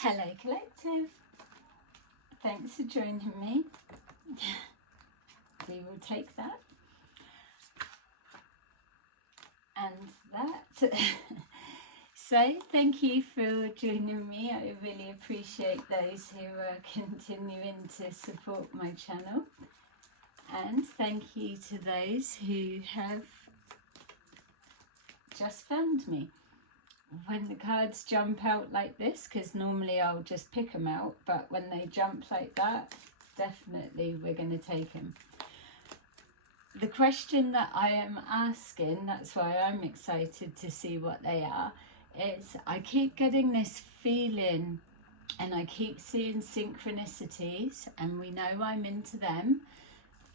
Hello Collective, thanks for joining me. We will take that and that. So thank you for joining me. I really appreciate those who are continuing to support my channel, and thank you to those who have just found me. When the cards jump out like this, because normally I'll just pick them out, but when they jump like that, definitely we're going to take them. The question that I am asking, that's why I'm excited to see what they are, is I keep getting this feeling and I keep seeing synchronicities, and we know I'm into them,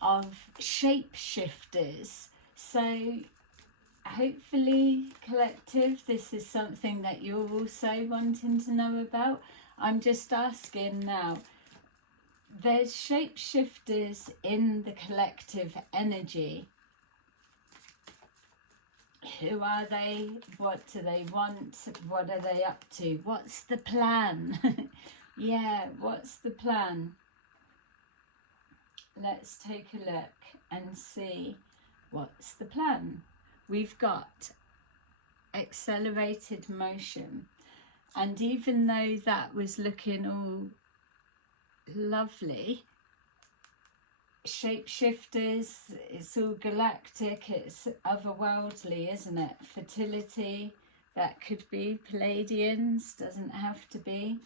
of shapeshifters. So hopefully, Collective, this is something that you're also wanting to know about. I'm just asking now, there's shapeshifters in the collective energy. Who are they? What do they want? What are they up to? What's the plan? Yeah, what's the plan? Let's take a look and see what's the plan. We've got accelerated motion, and even though that was looking all lovely, shapeshifters, it's all galactic, it's otherworldly, isn't it? Fertility, that could be Palladians, doesn't have to be.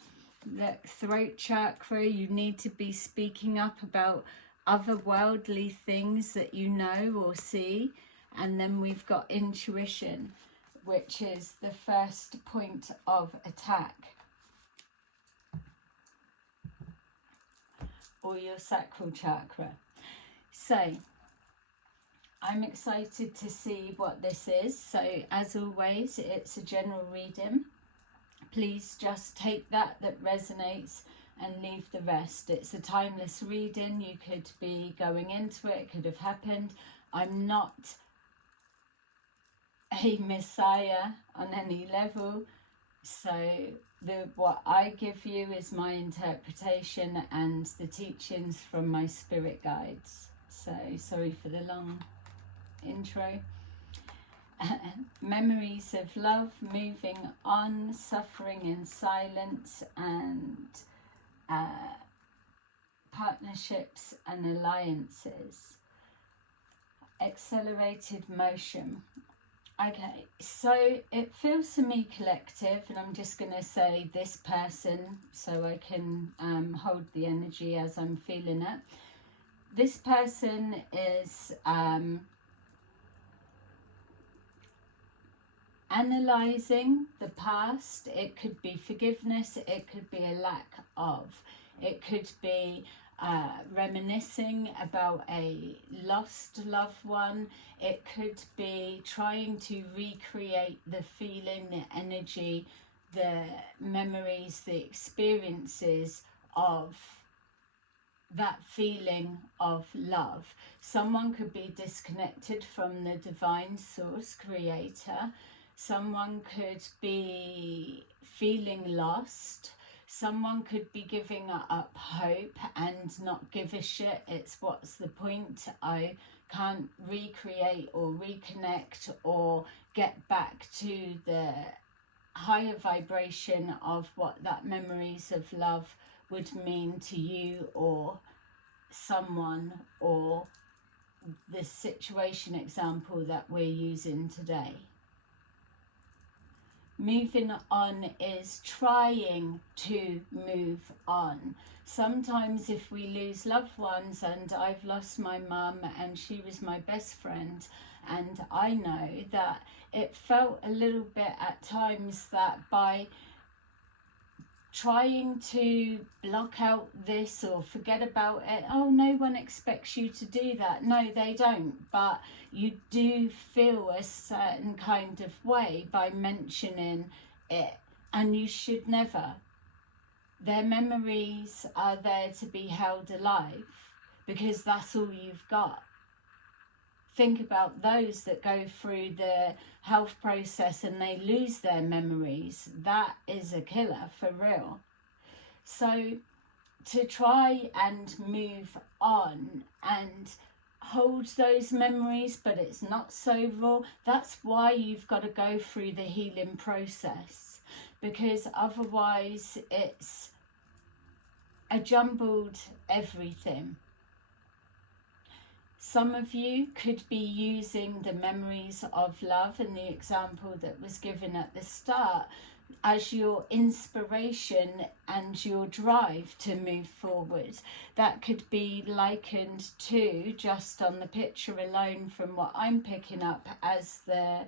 Look, throat chakra, you need to be speaking up about otherworldly things that you know or see. And then we've got intuition, which is the first point of attack, or your sacral chakra. So I'm excited to see what this is. So as always, it's a general reading. Please just take that resonates and leave the rest. It's a timeless reading. You could be going into it, it could have happened. I'm not a messiah on any level, so what I give you is my interpretation and the teachings from my spirit guides. So sorry for the long intro. Memories of love, moving on, suffering in silence, and partnerships and alliances. Accelerated motion. Okay, so it feels to me, Collective, and I'm just going to say this person so I can hold the energy as I'm feeling it. This person is analysing the past. It could be forgiveness, it could be a lack of, it could be reminiscing about a lost loved one. It could be trying to recreate the feeling, the energy, the memories, the experiences of that feeling of love. Someone could be disconnected from the divine source creator. Someone could be feeling lost. Someone could be giving up hope and not give a shit. It's what's the point? I can't recreate or reconnect or get back to the higher vibration of what that memories of love would mean to you or someone, or the situation example that we're using today. Moving on is trying to move on. Sometimes if we lose loved ones, and I've lost my mum and she was my best friend, and I know that it felt a little bit at times that by trying to block out this or forget about it, oh, no one expects you to do that. No, they don't, but you do feel a certain kind of way by mentioning it, and you should never. Their memories are there to be held alive because that's all you've got. Think about those that go through the health process and they lose their memories. That is a killer for real. So to try and move on and hold those memories, but it's not so raw, that's why you've got to go through the healing process, because otherwise it's a jumbled everything. Some of you could be using the memories of love and the example that was given at the start as your inspiration and your drive to move forward. That could be likened to, just on the picture alone from what I'm picking up, as the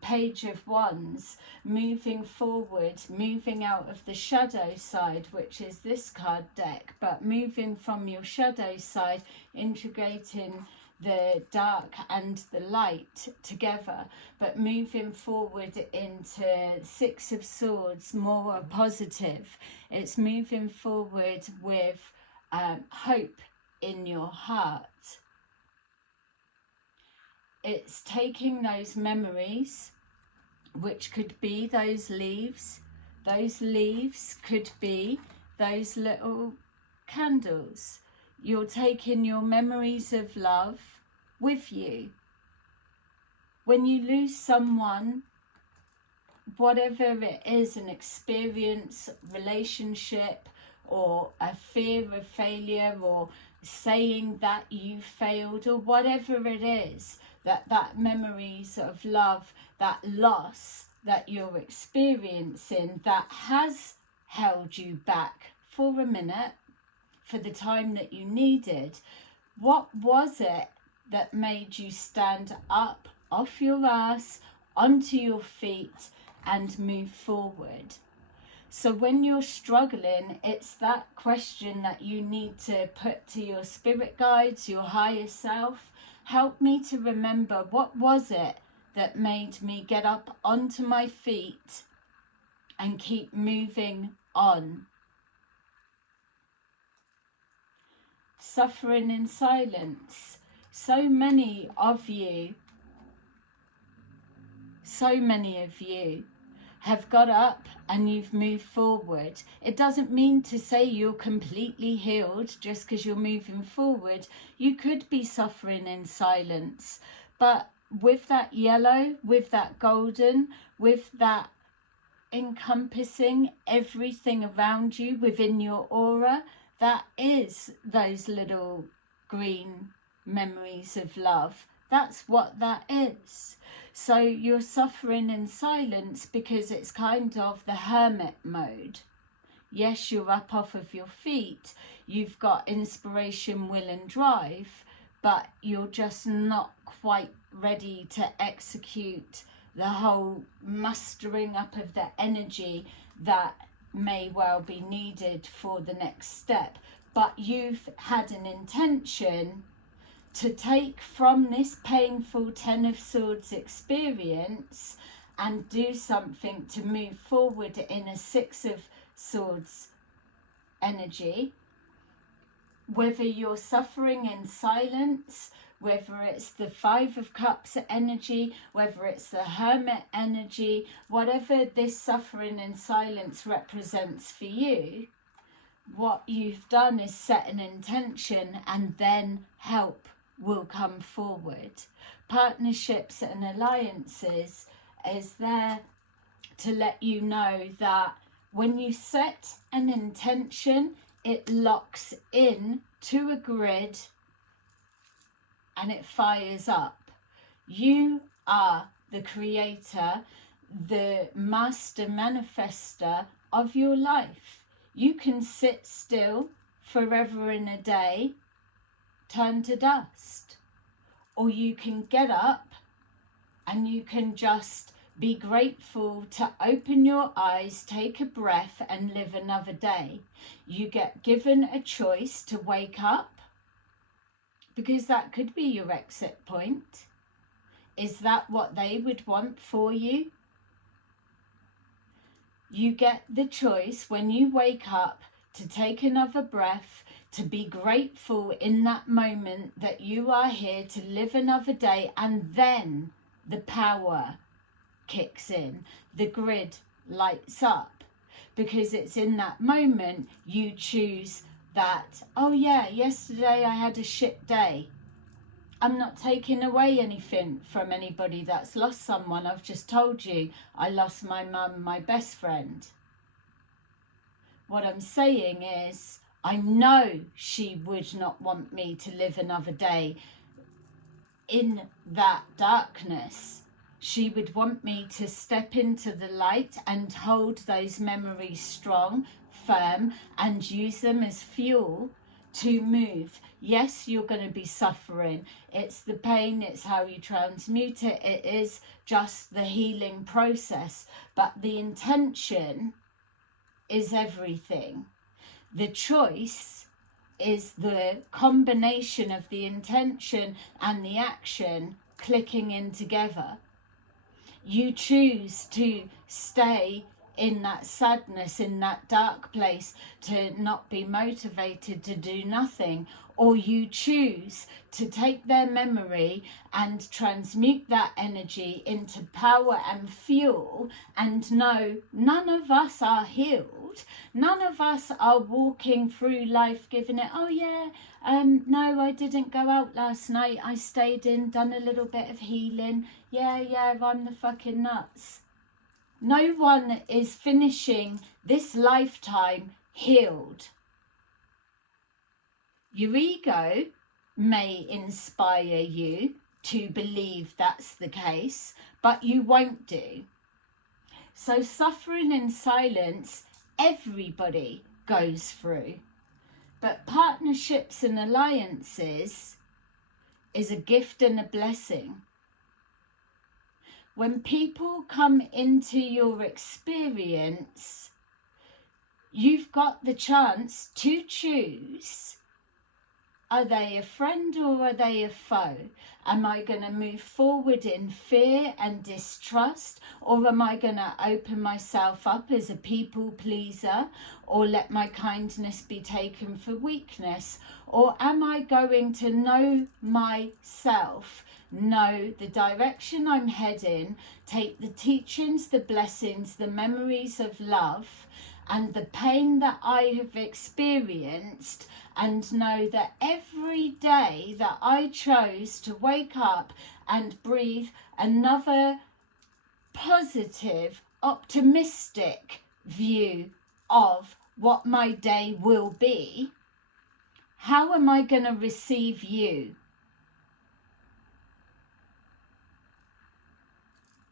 Page of Wands, moving forward, moving out of the shadow side, which is this card deck, but moving from your shadow side, integrating the dark and the light together, but moving forward into Six of Swords, more positive. It's moving forward with hope in your heart. It's taking those memories, which could be those leaves. Those leaves could be those little candles. You're taking your memories of love with you. When you lose someone, whatever it is, an experience, relationship, or a fear of failure, or saying that you failed, or whatever it is, that memories of love, that loss that you're experiencing, that has held you back for a minute, for the time that you needed. What was it that made you stand up off your ass, onto your feet, and move forward? So when you're struggling, it's that question that you need to put to your spirit guides, your higher self. Help me to remember, what was it that made me get up onto my feet and keep moving on? Suffering in silence. So many of you have got up and you've moved forward. It doesn't mean to say you're completely healed just because you're moving forward. You could be suffering in silence, but with that yellow, with that golden, with that encompassing everything around you within your aura, that is those little green memories of love. That's what that is. So you're suffering in silence because it's kind of the hermit mode. Yes, you're up off of your feet. You've got inspiration, will and drive, but you're just not quite ready to execute the whole mustering up of the energy that may well be needed for the next step. But you've had an intention to take from this painful Ten of Swords experience and do something to move forward in a Six of Swords energy. Whether you're suffering in silence, whether it's the Five of Cups energy, whether it's the Hermit energy, whatever this suffering in silence represents for you, what you've done is set an intention, and then help will come forward. Partnerships and alliances is there to let you know that when you set an intention, it locks in to a grid and it fires up. You are the creator, the master manifester of your life. You can sit still forever in a day, turn to dust, or you can get up and you can just be grateful to open your eyes, take a breath, and live another day. You get given a choice to wake up, because that could be your exit point. Is that what they would want for you? You get the choice when you wake up to take another breath, to be grateful in that moment that you are here to live another day, and then the power kicks in, the grid lights up. because it's in that moment you choose that, oh yeah, yesterday I had a shit day. I'm not taking away anything from anybody that's lost someone. I've just told you I lost my mum, my best friend. What I'm saying is, I know she would not want me to live another day in that darkness. She would want me to step into the light and hold those memories strong, firm, and use them as fuel to move. Yes, you're going to be suffering. It's the pain, it's how you transmute it. It is just the healing process. But the intention is everything. The choice is the combination of the intention and the action clicking in together. You choose to stay in that sadness, in that dark place, to not be motivated to do nothing, or you choose to take their memory and transmute that energy into power and fuel, and know none of us are healed. None of us are walking through life giving it, oh yeah, no, I didn't go out last night, I stayed in, done a little bit of healing, yeah, I'm the fucking nuts. No one is finishing this lifetime healed. Your ego may inspire you to believe that's the case, but you won't do. So suffering in silence, everybody goes through. But partnerships and alliances is a gift and a blessing. When people come into your experience, you've got the chance to choose, are they a friend or are they a foe? Am I going to move forward in fear and distrust, or am I going to open myself up as a people pleaser, or let my kindness be taken for weakness? Or am I going to know myself, know the direction I'm heading, take the teachings, the blessings, the memories of love, and the pain that I have experienced, and know that every day that I chose to wake up and breathe another positive, optimistic view of what my day will be, how am I going to receive you?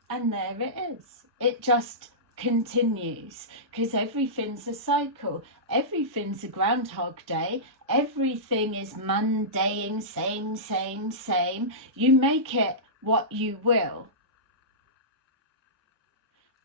And there it is. It just continues, because everything's a cycle. Everything's a Groundhog Day. Everything is mundane, same. You make it what you will.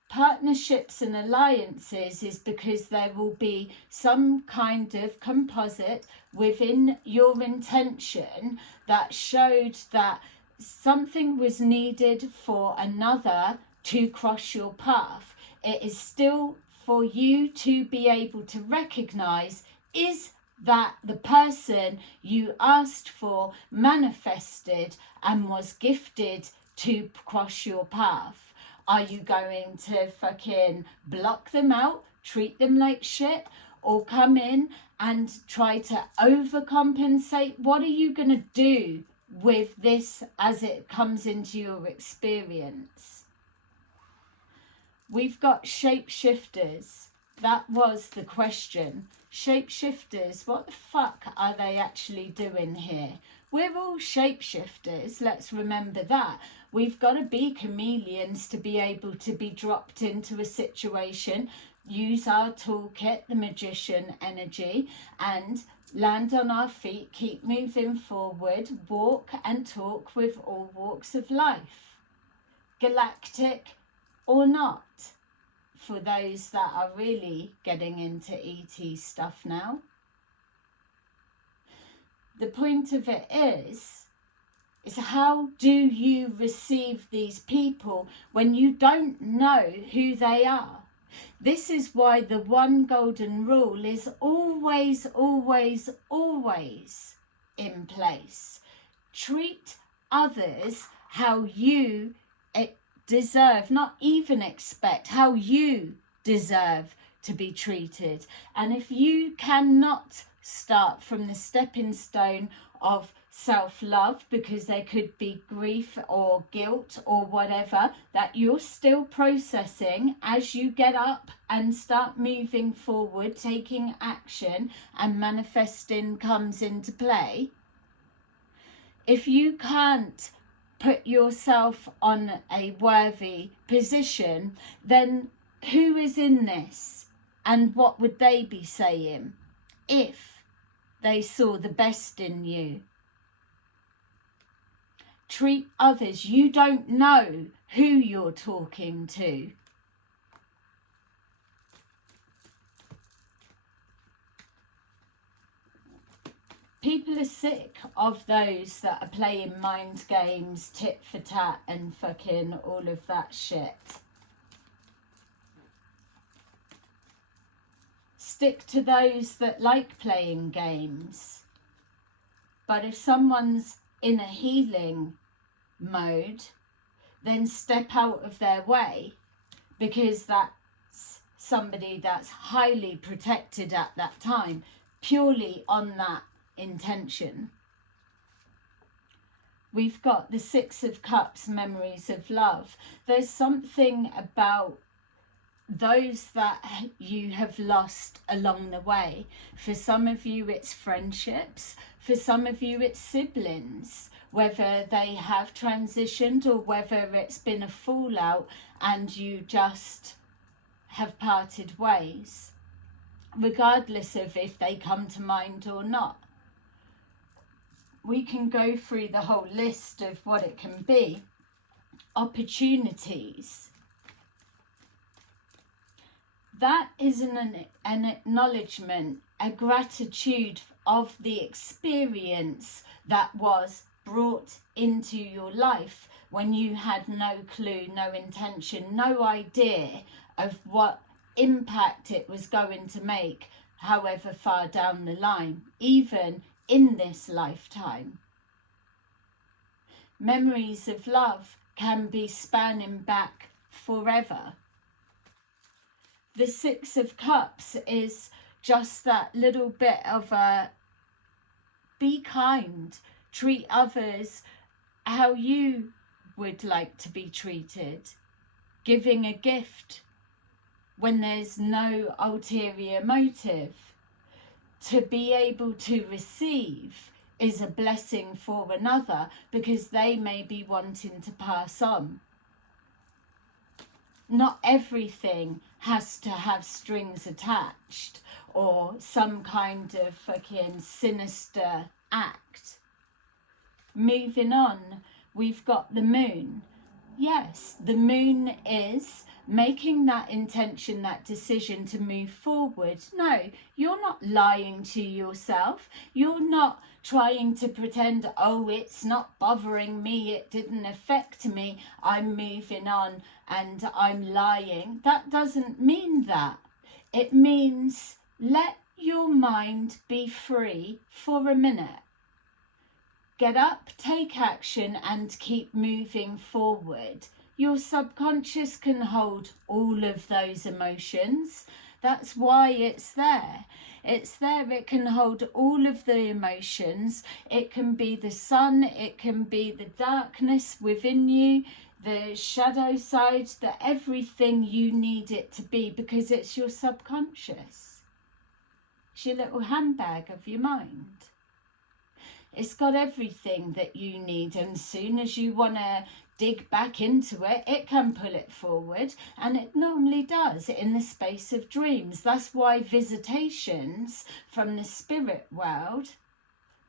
Partnerships and alliances is because there will be some kind of composite within your intention that showed that something was needed for another to cross your path. It is still for you to be able to recognize, is that the person you asked for, manifested, and was gifted to cross your path? Are you going to fucking block them out, treat them like shit, or come in and try to overcompensate? What are you going to do with this as it comes into your experience? We've got shapeshifters. That was the question. Shapeshifters, what the fuck are they actually doing here? We're all shapeshifters, let's remember that. We've got to be chameleons to be able to be dropped into a situation, use our toolkit, the magician energy, and land on our feet, keep moving forward, walk and talk with all walks of life. Galactic or not, for those that are really getting into ET stuff now. The point of it is how do you receive these people when you don't know who they are? This is why the one golden rule is always in place. Treat others how you deserve, not even expect, how you deserve to be treated. And if you cannot start from the stepping stone of self-love, because there could be grief or guilt or whatever that you're still processing, as you get up and start moving forward, taking action, and manifesting comes into play, if you can't put yourself on a worthy position, then who is in this, and what would they be saying if they saw the best in you? Treat others. You don't know who you're talking to. People are sick of those that are playing mind games, tit for tat, and fucking all of that shit. Stick to those that like playing games. But if someone's in a healing mode, then step out of their way, because that's somebody that's highly protected at that time, purely on that intention. We've got the Six of Cups, memories of love. There's something about those that you have lost along the way. For some of you it's friendships, for some of you it's siblings, whether they have transitioned or whether it's been a fallout and you just have parted ways, regardless of if they come to mind or not. We can go through the whole list of what it can be. Opportunities. That is an acknowledgement, a gratitude of the experience that was brought into your life when you had no clue, no intention, no idea of what impact it was going to make, however far down the line, even in this lifetime. Memories of love can be spanning back forever. The Six of Cups is just that little bit of a be kind, treat others how you would like to be treated, giving a gift when there's no ulterior motive. To be able to receive is a blessing for another, because they may be wanting to pass on. Not everything has to have strings attached or some kind of fucking sinister act. Moving on, we've got the moon. Yes, the moon is making that intention, that decision to move forward. No, you're not lying to yourself. You're not trying to pretend, oh, it's not bothering me, it didn't affect me, I'm moving on and I'm lying. That doesn't mean that. It means let your mind be free for a minute. Get up, take action, and keep moving forward. Your subconscious can hold all of those emotions. That's why it's there. It's there, it can hold all of the emotions. It can be the sun, it can be the darkness within you, the shadow side, the everything you need it to be, because it's your subconscious. It's your little handbag of your mind. It's got everything that you need, and as soon as you want to dig back into it, it can pull it forward, and it normally does in the space of dreams. That's why visitations from the spirit world,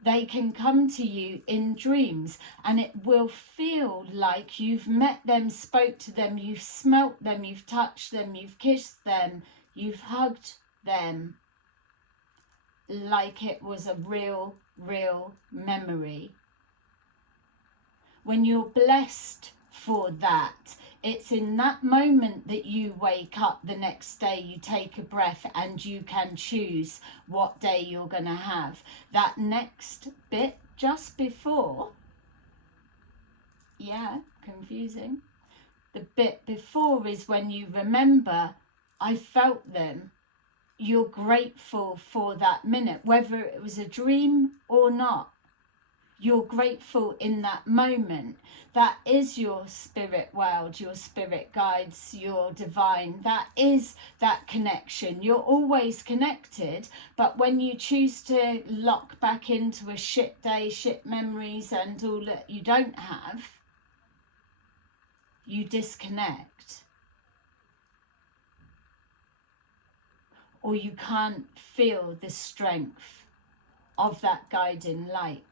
they can come to you in dreams, and it will feel like you've met them, spoke to them, you've smelt them, you've touched them, you've kissed them, you've hugged them, like it was a real memory. When you're blessed for that, it's in that moment that you wake up the next day, you take a breath, and you can choose what day you're going to have. That next bit just before, yeah, confusing. The bit before is when you remember, I felt them, you're grateful for that minute, whether it was a dream or not. You're grateful in that moment. That is your spirit world, your spirit guides, your divine. That is that connection. You're always connected, but when you choose to lock back into a shit day, shit memories and all that you don't have, you disconnect. Or you can't feel the strength of that guiding light.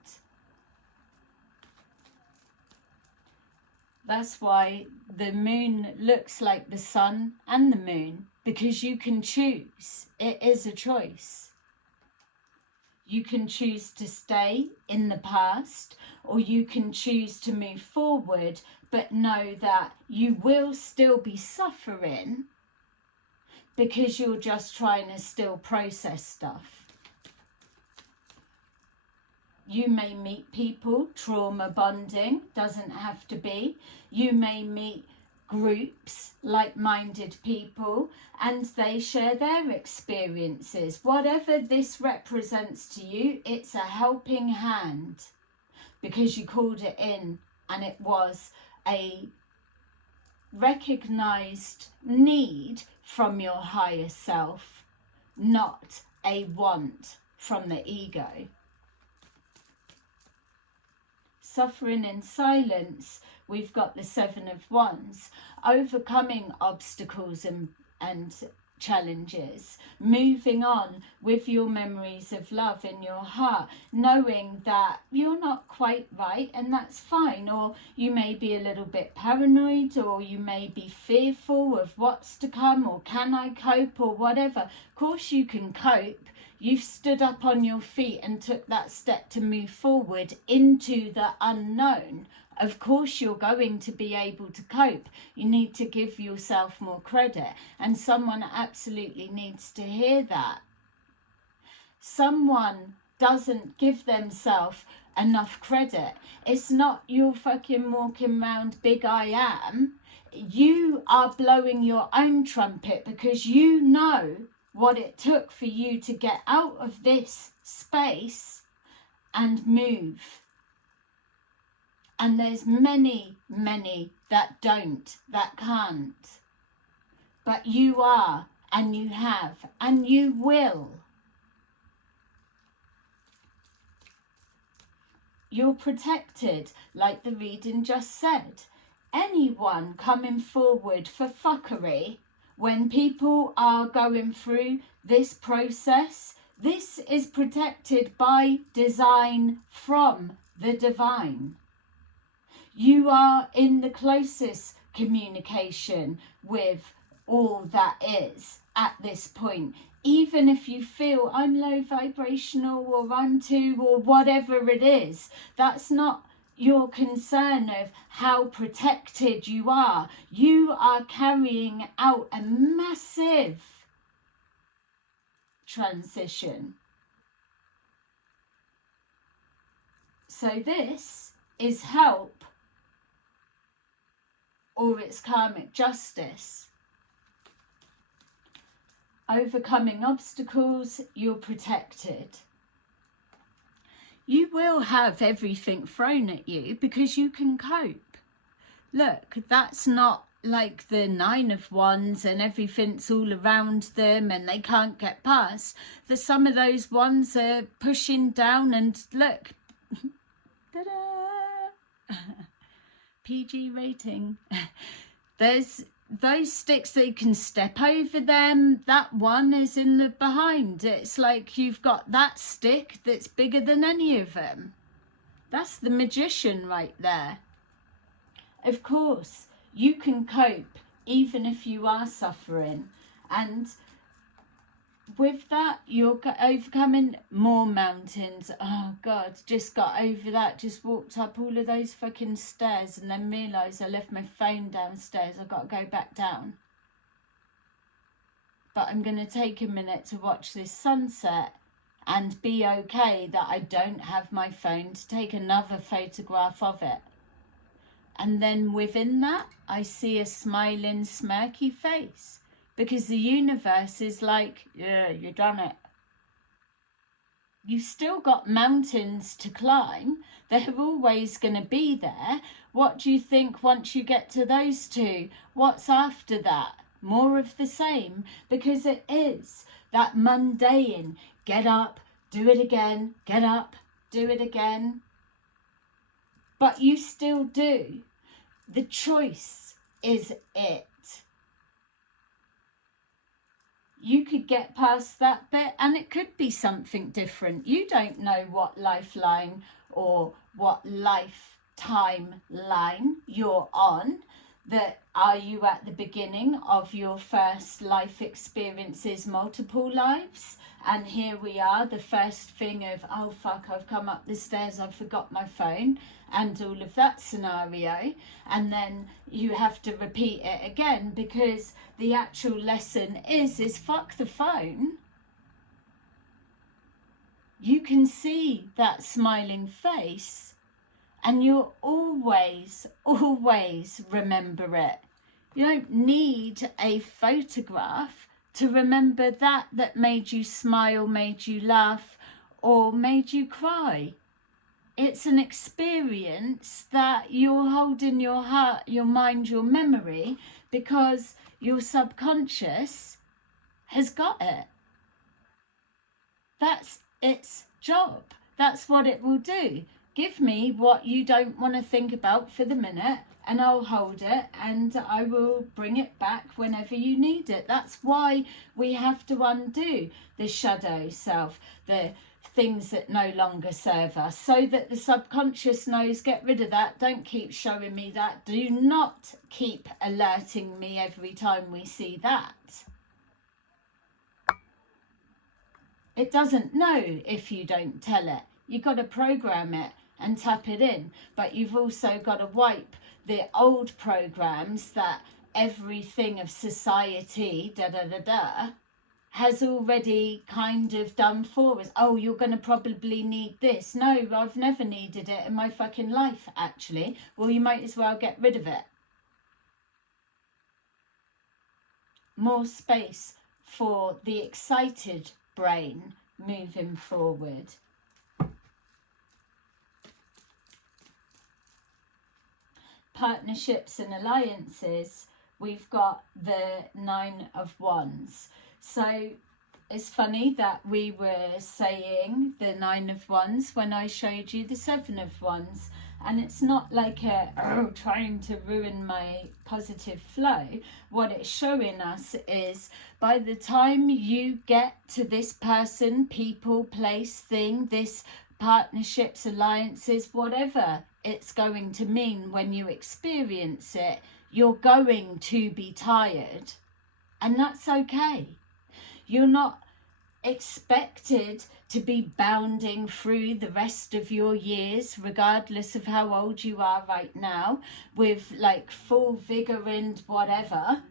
That's why the moon looks like the sun and the moon, because you can choose. It is a choice. You can choose to stay in the past, or you can choose to move forward, but know that you will still be suffering because you're just trying to still process stuff. You may meet people, trauma bonding, doesn't have to be. You may meet groups, like-minded people, and they share their experiences. Whatever this represents to you, it's a helping hand because you called it in and it was a recognized need from your higher self, not a want from the ego. Suffering in silence, we've got the Seven of Wands, overcoming obstacles and challenges, moving on with your memories of love in your heart, knowing that you're not quite right and that's fine, or you may be a little bit paranoid, or you may be fearful of what's to come, or can I cope, or whatever. Of course you can cope. You've stood up on your feet and took that step to move forward into the unknown. Of course you're going to be able to cope. You need to give yourself more credit, and someone absolutely needs to hear that. Someone doesn't give themselves enough credit. It's not you're fucking walking around big I am. You are blowing your own trumpet because you know what it took for you to get out of this space and move. And there's many, many that don't, that can't. But you are, and you have, and you will. You're protected, like the reading just said. Anyone coming forward for fuckery, when people are going through this process, this is protected by design from the divine. You are in the closest communication with all that is at this point. Even if you feel I'm low vibrational, or I'm too, or whatever it is, that's not your concern of how protected you are. You are carrying out a massive transition. So this is help, or it's karmic justice. Overcoming obstacles, you're protected. You will have everything thrown at you because you can cope. Look, that's not like the Nine of Wands and everything's all around them and they can't get past. Some of those ones are pushing down, and look, ta-da! PG rating. There's those sticks, they can step over them. That one is in the behind. It's like you've got that stick that's bigger than any of them. That's the magician right there. Of course, you can cope even if you are suffering. And with that, you're overcoming more mountains. Oh God, just got over that. Just walked up all of those fucking stairs and then realised I left my phone downstairs. I've got to go back down. But I'm going to take a minute to watch this sunset and be okay that I don't have my phone to take another photograph of it. And then within that, I see a smiling, smirky face. because the universe is like, yeah, you've done it. You've still got mountains to climb. They're always going to be there. What do you think once you get to those two? What's after that? More of the same, because it is that mundane. Get up, do it again, get up, do it again. But you still do. The choice is it. You could get past that bit and it could be something different. You don't know what lifeline or what lifetime line you're on. That are you at the beginning of your first life experiences, multiple lives? And here we are, the first thing of, oh fuck, I've come up the stairs, I've forgot my phone, and all of that scenario. And then you have to repeat it again, because the actual lesson is fuck the phone. You can see that smiling face, and you'll always remember it. You don't need a photograph to remember that made you smile, made you laugh, or made you cry. It's an experience that you'll hold in your heart, your mind, your memory, because your subconscious has got it. That's its job. That's what it will do. Give me what you don't want to think about for the minute, and I'll hold it, and I will bring it back whenever you need it. That's why we have to undo the shadow self, the things that no longer serve us, so that the subconscious knows, get rid of that, don't keep showing me that, do not keep alerting me every time we see that. It doesn't know if you don't tell it. You've got to program it and tap it in, but you've also got to wipe the old programs that everything of society has already kind of done for us. Oh, you're going to probably need this. No, I've never needed it in my fucking life, actually. Well, you might as well get rid of it. More space for the excited brain moving forward. Partnerships and alliances, we've got the 9 of Wands. So it's funny that we were saying the 9 of Wands when I showed you the 7 of Wands, and it's not like trying to ruin my positive flow. What it's showing us is, by the time you get to this person, people, place, thing, this partnerships, alliances, whatever it's going to mean when you experience it, you're going to be tired, and that's okay. You're not expected to be bounding through the rest of your years, regardless of how old you are right now, with like full vigor and whatever.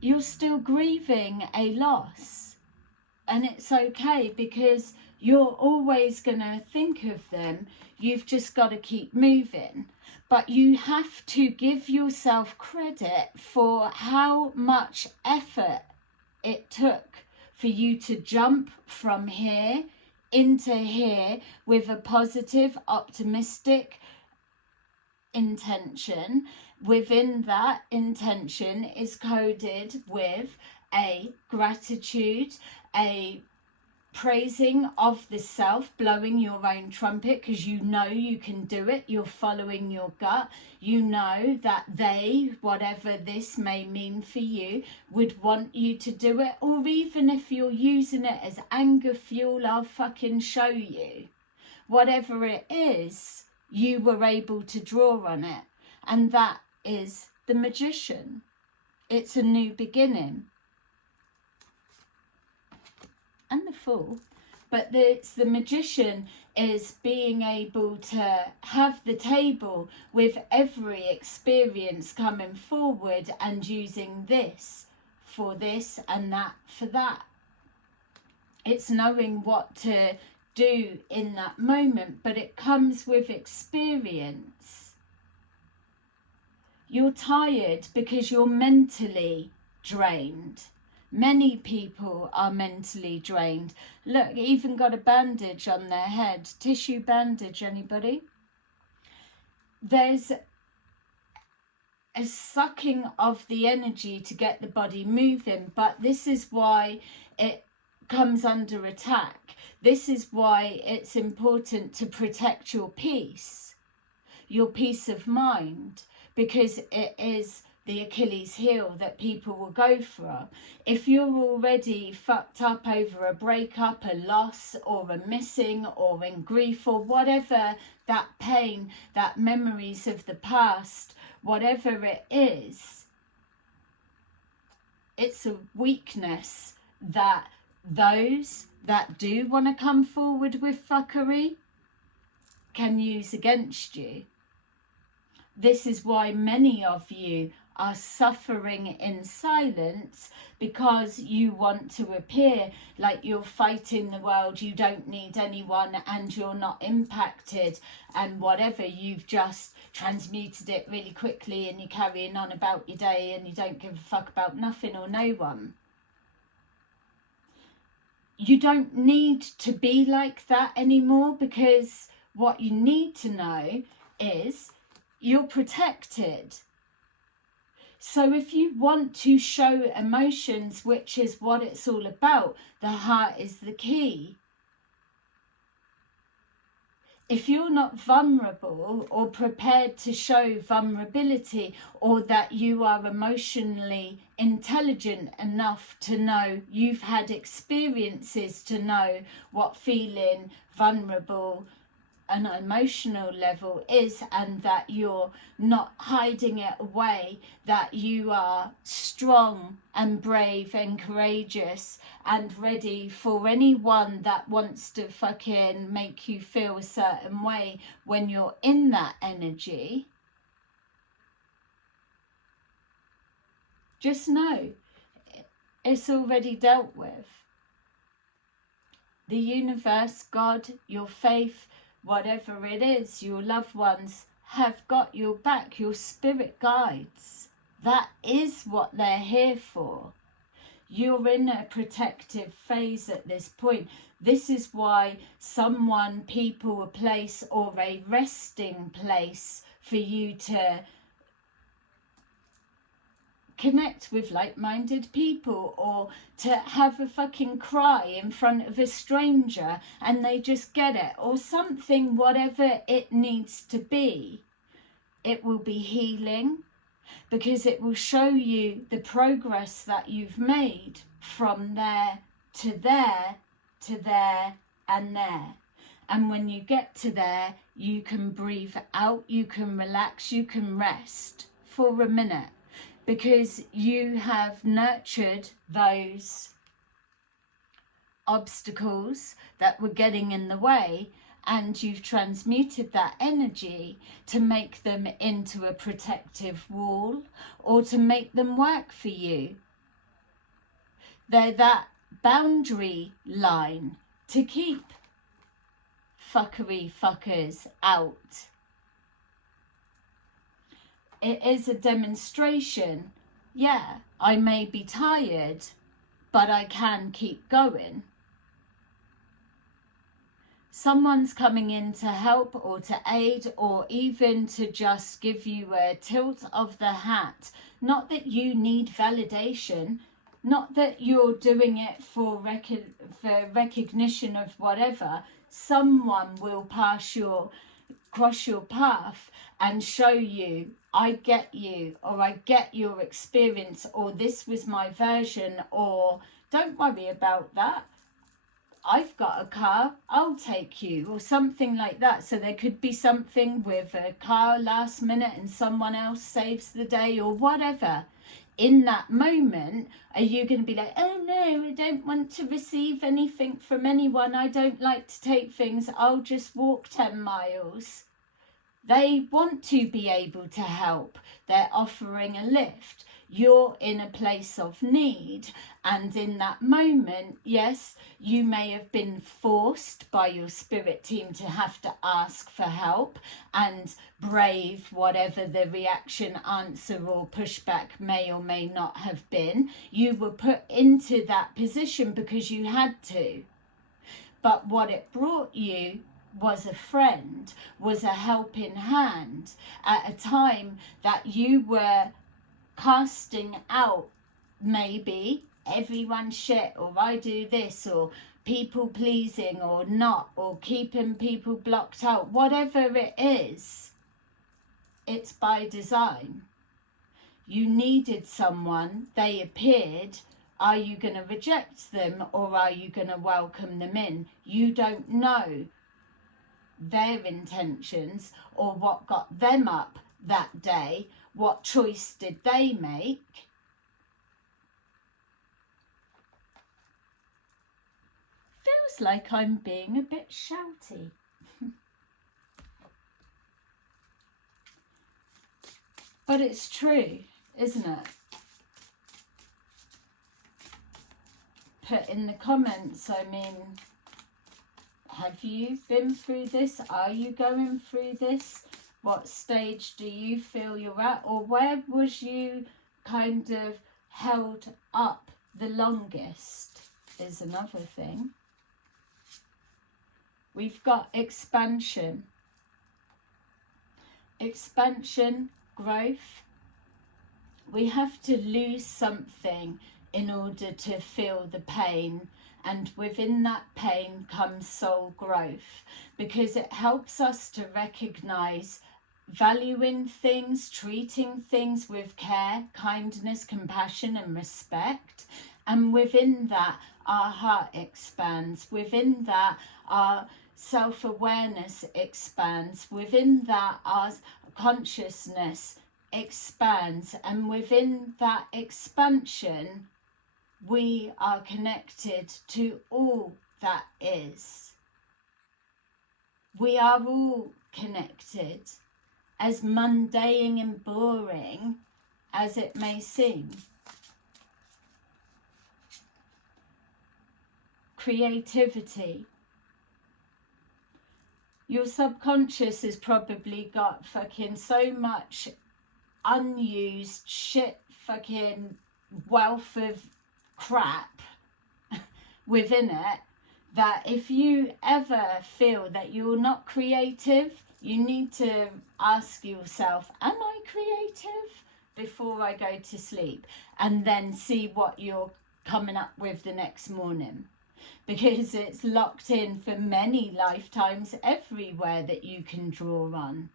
You're still grieving a loss, and it's okay, because you're always going to think of them. You've just got to keep moving. But you have to give yourself credit for how much effort it took for you to jump from here into here with a positive, optimistic intention. Within that intention is coded with a gratitude, a praising of the self, blowing your own trumpet, because you know you can do it. You're following your gut. You know that they, whatever this may mean for you, would want you to do it. Or even if you're using it as anger fuel, I'll fucking show you. Whatever it is, you were able to draw on it. And that is the Magician. It's a new beginning. And the Fool, but it's the Magician is being able to have the table with every experience coming forward and using this for this and that for that. It's knowing what to do in that moment, but it comes with experience. You're tired because you're mentally drained. Many people are mentally drained. Look, even got a bandage on their head. Tissue bandage, anybody? There's a sucking of the energy to get the body moving, but this is why it comes under attack. This is why it's important to protect your peace of mind, because it is the Achilles heel that people will go for. If you're already fucked up over a breakup, a loss, or a missing, or in grief, or whatever, that pain, that memories of the past, whatever it is, it's a weakness that those that do want to come forward with fuckery can use against you. This is why many of you are suffering in silence, because you want to appear like you're fighting the world, you don't need anyone, and you're not impacted, and whatever, you've just transmuted it really quickly and you're carrying on about your day and you don't give a fuck about nothing or no one. You don't need to be like that anymore, because what you need to know is you're protected. So if you want to show emotions, which is what it's all about, the heart is the key. If you're not vulnerable or prepared to show vulnerability, or that you are emotionally intelligent enough to know, you've had experiences to know what feeling vulnerable an emotional level is, and that you're not hiding it away, that you are strong and brave and courageous and ready for anyone that wants to fucking make you feel a certain way when you're in that energy, just know it's already dealt with. The universe, God, your faith, whatever it is, your loved ones have got your back, your spirit guides. That is what they're here for. You're in a protective phase at this point. This is why someone, people, a place, or a resting place for you to connect with like-minded people, or to have a fucking cry in front of a stranger and they just get it, or something, whatever it needs to be. It will be healing, because it will show you the progress that you've made from there to there to there and there. And when you get to there, you can breathe out, you can relax, you can rest for a minute, because you have nurtured those obstacles that were getting in the way, and you've transmuted that energy to make them into a protective wall, or to make them work for you. They're that boundary line to keep fuckers out. It is a demonstration. Yeah, I may be tired, but I can keep going. Someone's coming in to help or to aid, or even to just give you a tilt of the hat. Not that you need validation, not that you're doing it for recognition of whatever. Someone will cross your path and show you, I get you, or I get your experience, or this was my version, or don't worry about that, I've got a car, I'll take you, or something like that. So there could be something with a car last minute and someone else saves the day, or whatever. In that moment, are you going to be like, oh no, I don't want to receive anything from anyone, I don't like to take things, I'll just walk 10 miles. They want to be able to help. They're offering a lift. you're in a place of need, and in that moment, yes, you may have been forced by your spirit team to have to ask for help and brave whatever the reaction, answer or pushback may or may not have been. You were put into that position because you had to. But what it brought you was a friend, was a helping hand at a time that you were casting out maybe everyone's shit, or I do this, or people pleasing or not, or keeping people blocked out. Whatever it is, it's by design. You needed someone, they appeared. Are you going to reject them or are you going to welcome them in? You don't know their intentions or what got them up that day. What choice did they make? Feels like I'm being a bit shouty. But it's true, isn't it? Put in the comments, I mean, have you been through this? Are you going through this? What stage do you feel you're at? Or where was you kind of held up the longest is another thing. We've got expansion. Expansion, growth. We have to lose something in order to feel the pain, and within that pain comes soul growth, because it helps us to recognize valuing things, treating things with care, kindness, compassion and respect. And within that, our heart expands. Within that, our self-awareness expands. Within that, our consciousness expands. And within that expansion, we are connected to all that is. We are all connected, as mundane and boring as it may seem. Creativity. Your subconscious has probably got fucking so much unused shit, fucking wealth of crap within it, that if you ever feel that you're not creative, you need to ask yourself, am I creative, before I go to sleep, and then see what you're coming up with the next morning, because it's locked in for many lifetimes everywhere that you can draw on.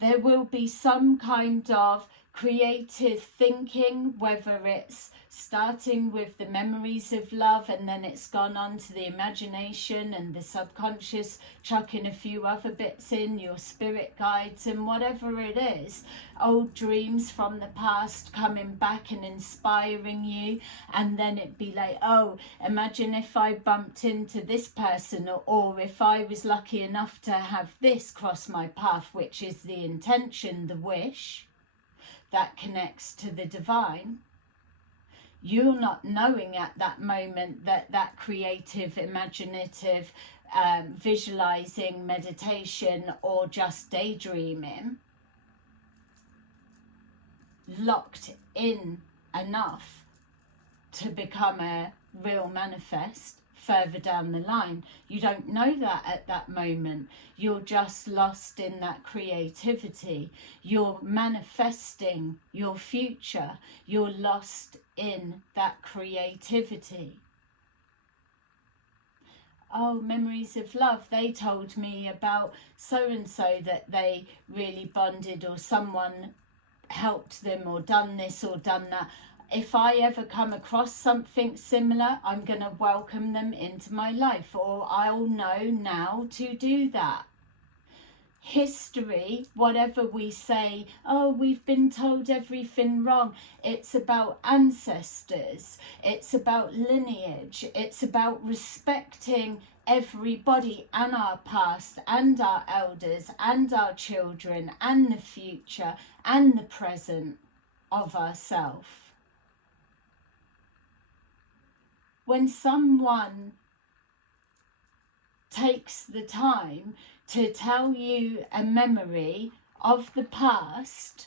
There will be some kind of creative thinking, whether it's starting with the memories of love and then it's gone on to the imagination and the subconscious, chucking a few other bits in, your spirit guides and whatever it is, old dreams from the past coming back and inspiring you, and then it'd be like, oh, imagine if I bumped into this person, or if I was lucky enough to have this cross my path, which is the intention, the wish that connects to the divine. You're not knowing at that moment that that creative, imaginative, visualizing, meditation, or just daydreaming locked in enough to become a real manifest further down the line. You don't know that at that moment. You're just lost in that creativity. You're manifesting your future. You're lost in that creativity. Oh, memories of love. They told me about so-and-so that they really bonded, or someone helped them, or done this or done that. If I ever come across something similar, I'm going to welcome them into my life, or I'll know now to do that. History, whatever we say, oh, we've been told everything wrong. It's about ancestors. It's about lineage. It's about respecting everybody and our past and our elders and our children and the future and the present of ourselves. when someone takes the time to tell you a memory of the past,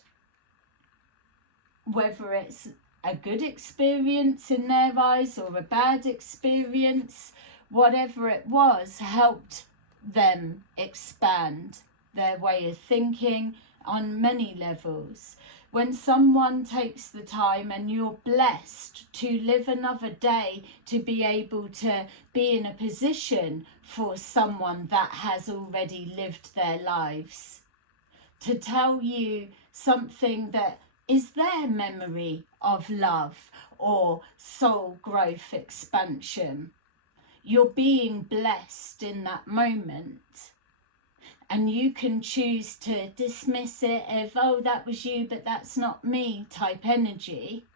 whether it's a good experience in their eyes or a bad experience, whatever it was, helped them expand their way of thinking on many levels. When someone takes the time and you're blessed to live another day to be able to be in a position for someone that has already lived their lives, to tell you something that is their memory of love or soul growth expansion, you're being blessed in that moment. And you can choose to dismiss it as, oh, that was you, but that's not me type energy.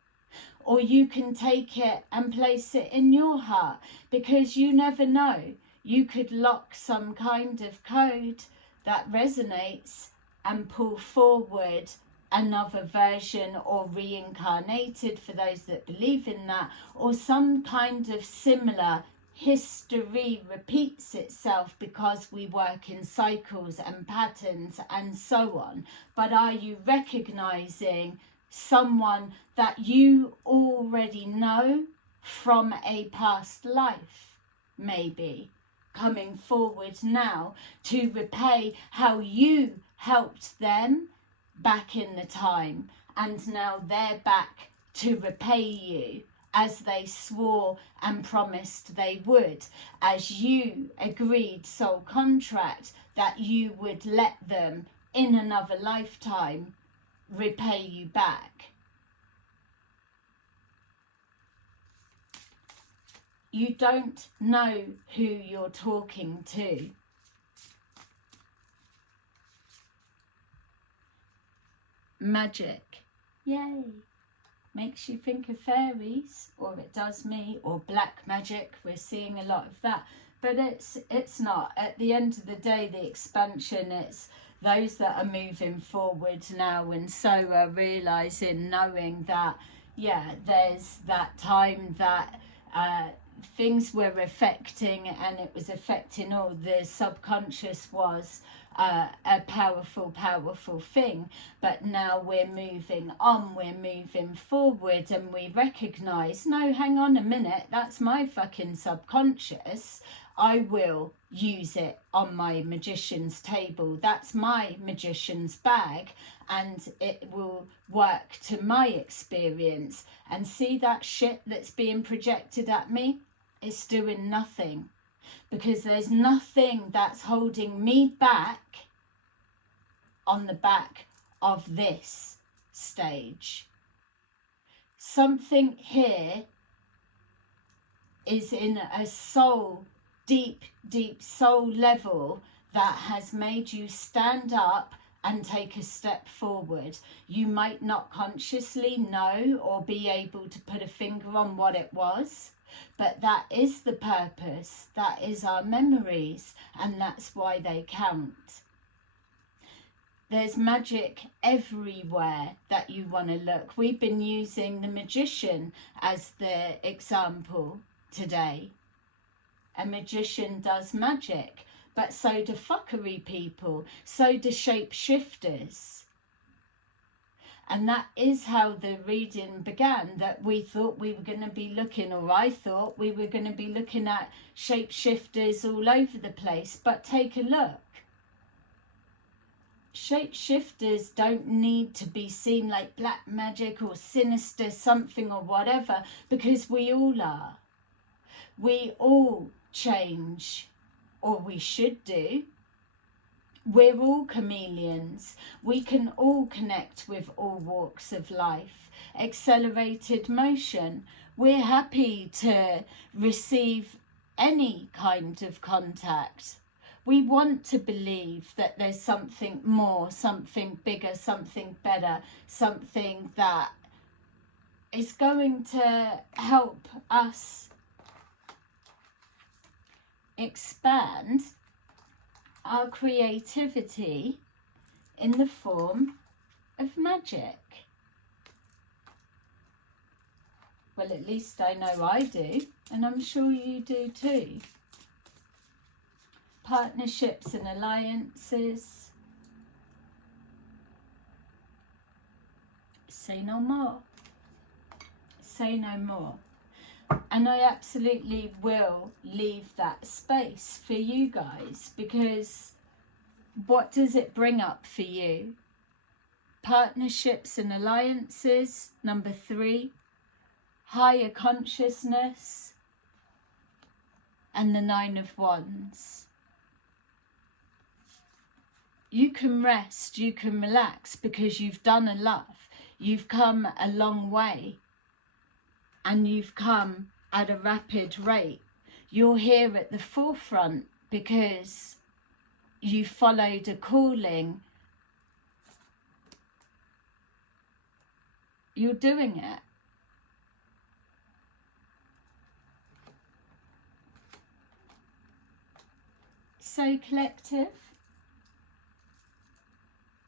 Or you can take it and place it in your heart, because you never know. You could lock some kind of code that resonates and pull forward another version, or reincarnated for those that believe in that, or some kind of similar history repeats itself, because we work in cycles and patterns and so on. But are you recognizing someone that you already know from a past life, maybe coming forward now to repay how you helped them back in the time, and now they're back to repay you as they swore and promised they would, as you agreed soul contract that you would let them in another lifetime repay you back. You don't know who you're talking to. Magic. Yay. Makes you think of fairies, or it does me, or black magic. We're seeing a lot of that, but it's not. At the end of the day, the expansion, it's those that are moving forward now, and so are realizing, knowing that, yeah, there's that time that things were affecting, and it was affecting all. The subconscious was a powerful thing, but now we're moving on, we're moving forward, and we recognize, no, hang on a minute, that's my fucking subconscious. I will use it on my magician's table. That's my magician's bag, and it will work to my experience. And see that shit that's being projected at me? It's doing nothing, because there's nothing that's holding me back on the back of this stage. Something here is in a soul, deep soul level, that has made you stand up and take a step forward. You might not consciously know or be able to put a finger on what it was, but that is the purpose. That is our memories, and that's why they count. There's magic everywhere that you want to look. We've been using the magician as the example today. A magician does magic, but so do fuckery people, so do shapeshifters. And that is how the reading began, that we thought we were going to be looking, or I thought we were going to be looking at shapeshifters all over the place. But take a look. Shapeshifters don't need to be seen like black magic or sinister something or whatever, because we all are. We all change, or we should do. We're all chameleons. We can all connect with all walks of life. Accelerated motion. We're happy to receive any kind of contact. We want to believe that there's something more, something bigger, something better, something that is going to help us expand our creativity in the form of magic. Well, at least I know I do, and I'm sure you do too. Partnerships and alliances. Say no more. Say no more. And I absolutely will leave that space for you guys, because what does it bring up for you? Partnerships and alliances, number 3. Higher consciousness, and the 9 of Wands. You can rest, you can relax, because you've done enough. You've come a long way, and you've come at a rapid rate. You're here at the forefront because you followed a calling. You're doing it. So collective,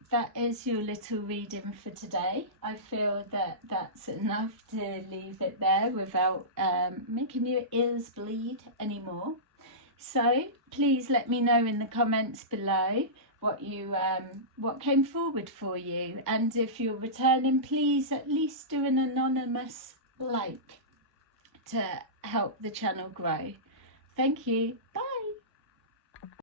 that is your little reading for today. I feel that that's enough to leave it there without making your ears bleed anymore. So please let me know in the comments below what came forward for you, and if you're returning, please at least do an anonymous like to help the channel grow. Thank you. Bye.